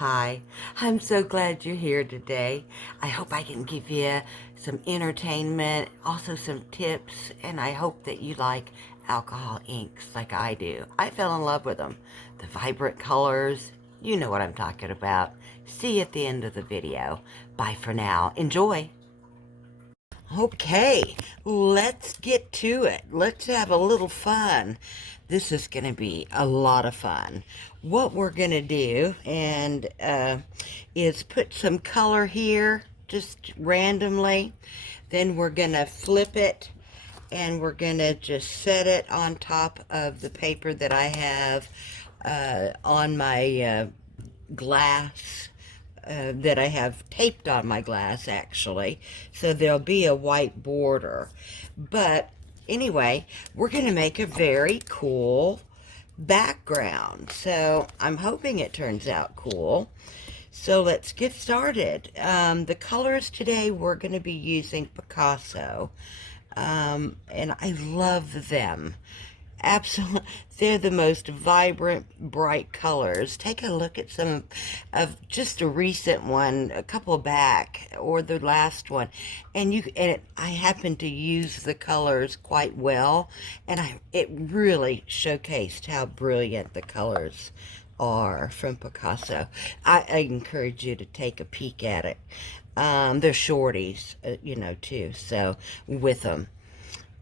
Hi, I'm so glad you're here today. I hope I can give you some entertainment, also some tips, and I hope that you like alcohol inks like I do. I fell in love with them. The vibrant colors, you know what I'm talking about. See you at the end of the video. Bye for now. Enjoy. Okay, let's get to it. Let's have a little fun. This is going to be a lot of fun. What we're going to do is put some color here just randomly. Then we're going to flip it and we're going to just set it on top of the paper that I have on my glass that I have taped on my glass, actually. So there'll be a white border. But anyway, we're going to make a very cool background. So I'm hoping it turns out cool. So let's get started. The colors today, we're going to be using Picasso. And I love them. Absolutely, they're the most vibrant, bright colors. Take a look at some of just a recent one, a couple back, or the last one, and I happen to use the colors quite well, and it really showcased how brilliant the colors are from Picasso. I encourage you to take a peek at it. They're shorties, too. So with them.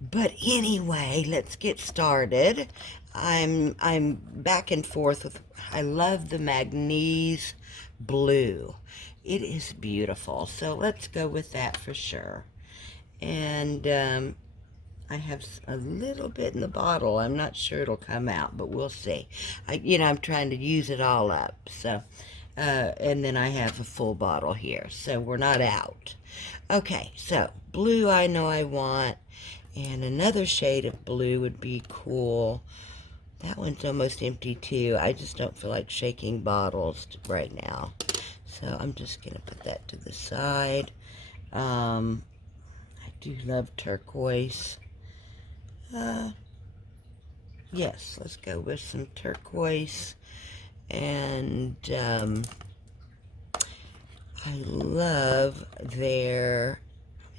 But anyway, let's get started. I'm back and forth with, I love the Magnese blue. It is beautiful. So let's go with that for sure. And I have a little bit in the bottle. I'm not sure it'll come out, but we'll see. I'm trying to use it all up. So, and then I have a full bottle here. So we're not out. Okay, so blue I know I want. And another shade of blue would be cool. That one's almost empty too. I just don't feel like shaking bottles right now. So I'm just going to put that to the side. I do love turquoise. Yes, let's go with some turquoise. And I love their,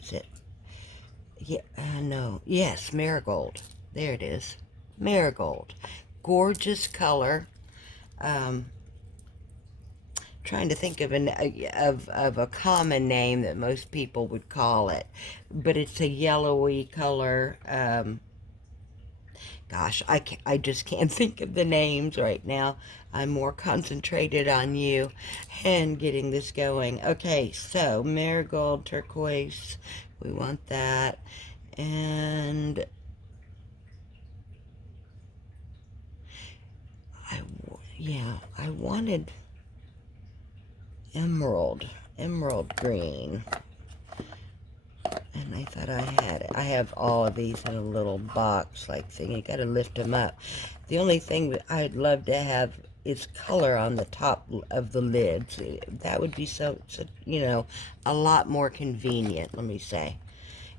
is it? Yeah, no. Yes, marigold. There it is. Marigold. Gorgeous color. Trying to think of a common name that most people would call it, but it's a yellowy color. Gosh, I just can't think of the names right now. I'm more concentrated on you and getting this going. Okay, so marigold, turquoise, we want that. And I wanted emerald green. And I thought I had it. I have all of these in a little box-like thing. You got to lift them up. The only thing that I'd love to have is color on the top of the lids. That would be so a lot more convenient, let me say.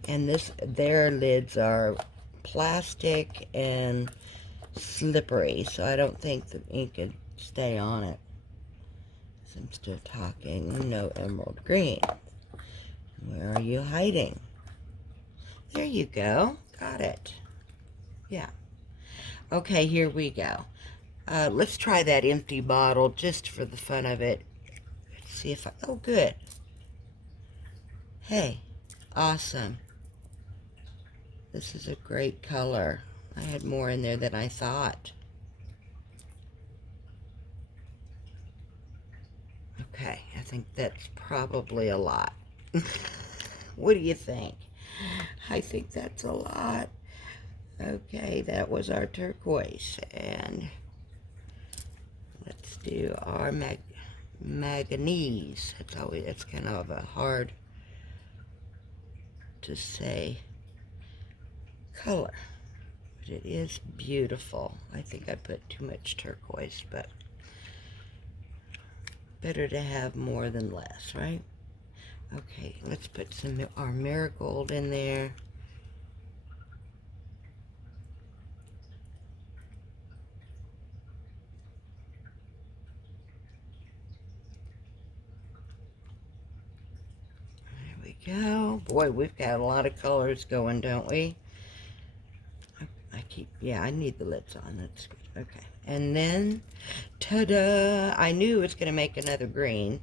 And their lids are plastic and slippery, so I don't think the ink could stay on it. I'm still talking. No emerald green. Where are you hiding? There you go. Got it. Yeah. Okay, here we go. Let's try that empty bottle just for the fun of it. Let's see if oh, good. Hey, awesome. This is a great color. I had more in there than I thought. Okay, I think that's probably a lot. What do you think? I think that's a lot. Okay, that was our turquoise. And let's do our manganese. It's kind of a hard to say color. But it is beautiful. I think I put too much turquoise, but better to have more than less, right? Okay, let's put our marigold in there. go. Boy, we've got a lot of colors going, don't we? Yeah, I need the lids on. That's good. Okay. And then, ta-da! I knew it was going to make another green.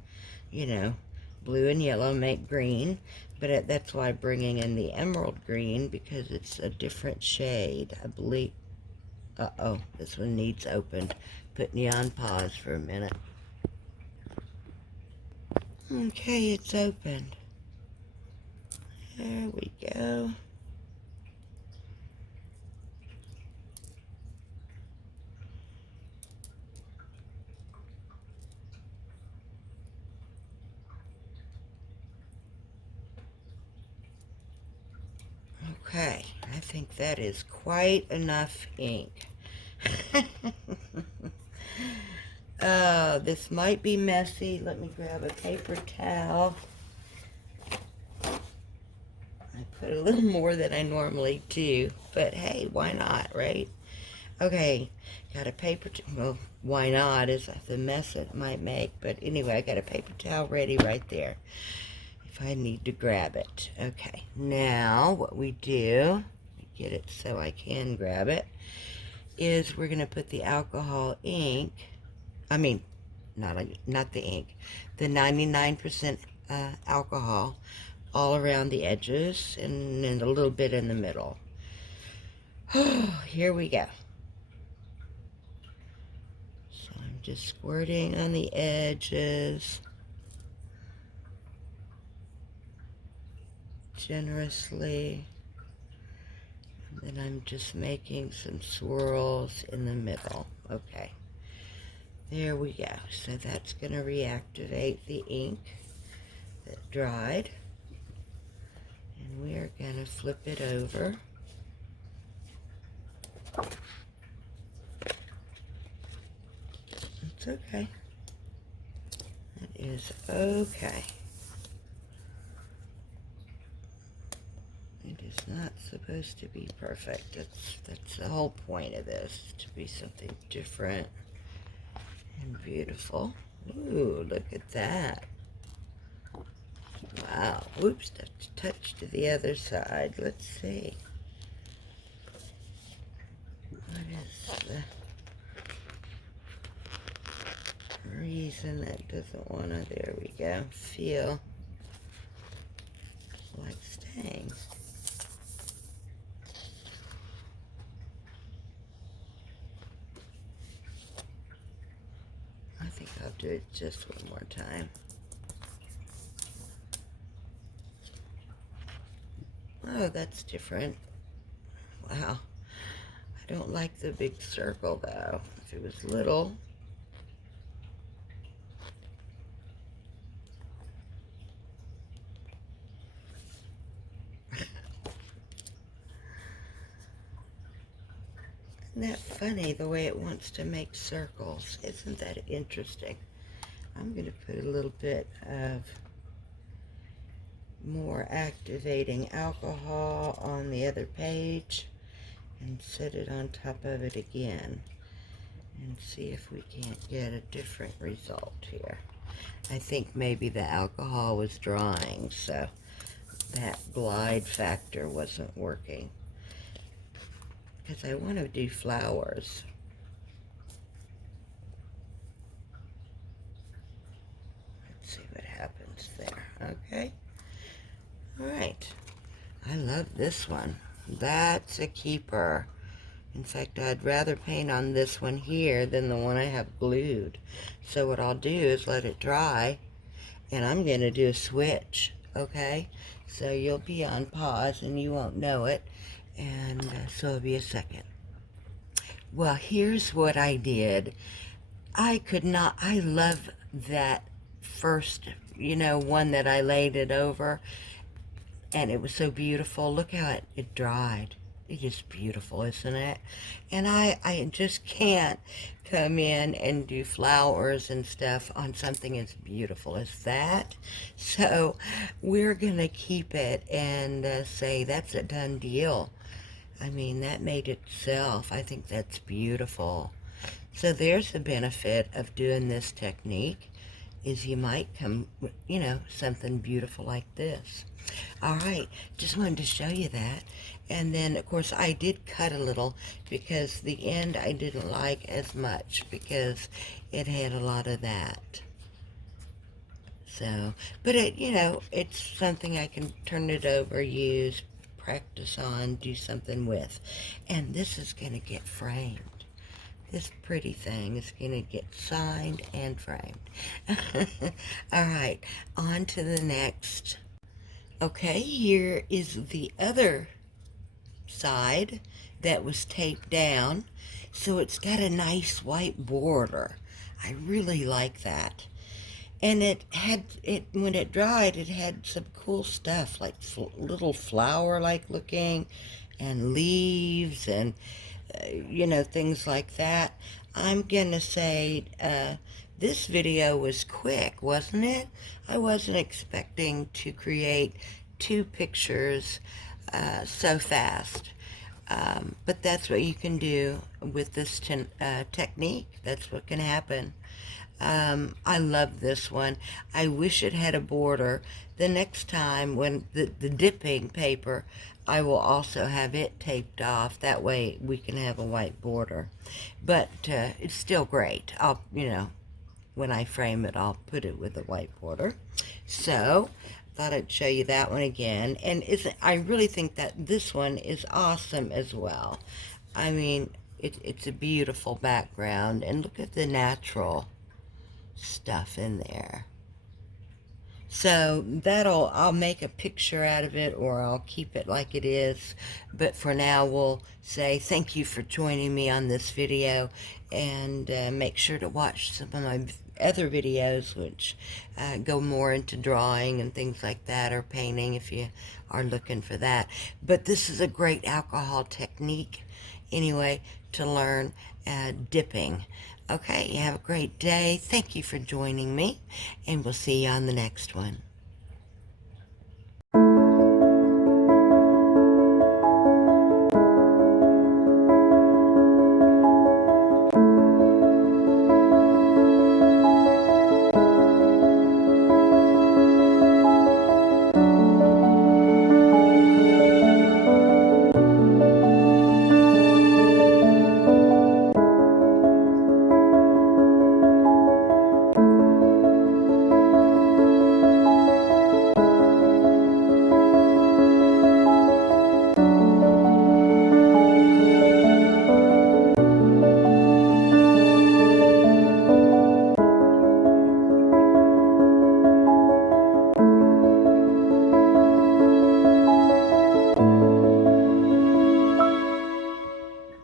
You know, blue and yellow make green. But that's why I'm bringing in the emerald green, because it's a different shade, I believe. Uh-oh, this one needs opened. Putting you on pause for a minute. Okay, it's opened. There we go. Okay, I think that is quite enough ink. This might be messy. Let me grab a paper towel. I put a little more than I normally do, but hey, why not, right? Okay, got a paper towel. Well, why not is the mess it might make, but anyway, I got a paper towel ready right there if I need to grab it. Okay, now what we do, get it so I can grab it, is we're going to put the alcohol ink, not the ink, the 99% alcohol all around the edges and a little bit in the middle. Oh, here we go. So I'm just squirting on the edges generously. And then I'm just making some swirls in the middle. Okay. There we go. So that's going to reactivate the ink that dried. And we are going to flip it over. It's okay. It is okay. It is not supposed to be perfect. That's the whole point of this, to be something different and beautiful. Ooh, look at that. Wow. Oops, that's touched to the other side. Let's see. What is the reason that doesn't want to, there we go, feel like staying? I think I'll do it just one more time. Oh, that's different. Wow. I don't like the big circle, though. If it was little. Isn't that funny, the way it wants to make circles? Isn't that interesting? I'm going to put a little bit of more activating alcohol on the other page and set it on top of it again and see if we can't get a different result here. I think maybe the alcohol was drying, so that glide factor wasn't working. Because I want to do flowers. Let's see what happens there. Okay. All right. I love this one. That's a keeper. In fact, I'd rather paint on this one here than the one I have glued. So what I'll do is let it dry, and I'm going to do a switch, okay? So you'll be on pause, and you won't know it, and so it'll be a second. Well, here's what I did. I love that first, one that I laid it over, and it was so beautiful. Look how it dried. It is beautiful, isn't it? And I just can't come in and do flowers and stuff on something as beautiful as that. So we're going to keep it and say that's a done deal. I mean, that made itself. I think that's beautiful. So there's the benefit of doing this technique. is you might come, you know, something beautiful like this. All right, just wanted to show you that. And then, of course, I did cut a little because the end I didn't like as much because it had a lot of that. So, but it, you know, it's something I can turn it over, use, practice on, do something with. And this is going to get framed. This pretty thing is going to get signed and framed. All right, on to the next. Okay, here is the other side that was taped down. So it's got a nice white border. I really like that. And it had, when it dried, it had some cool stuff, like little flower-like looking, and leaves, and, you know, things like that. I'm gonna say, this video was quick, wasn't it? I wasn't expecting to create 2 pictures so fast. But that's what you can do with this technique. That's what can happen. I love this one. I wish it had a border. The next time when the dipping paper, I will also have it taped off. That way we can have a white border. But it's still great. I'll, you know, when I frame it, I'll put it with a white border. So, thought I'd show you that one again. And I really think that this one is awesome as well. I mean, it's a beautiful background. And look at the natural stuff in there. So I'll make a picture out of it, or I'll keep it like it is. But for now, we'll say thank you for joining me on this video, and make sure to watch some of my other videos, which go more into drawing and things like that, or painting if you are looking for that. But this is a great alcohol technique, anyway, to learn dipping. Okay, you have a great day. Thank you for joining me, and we'll see you on the next one.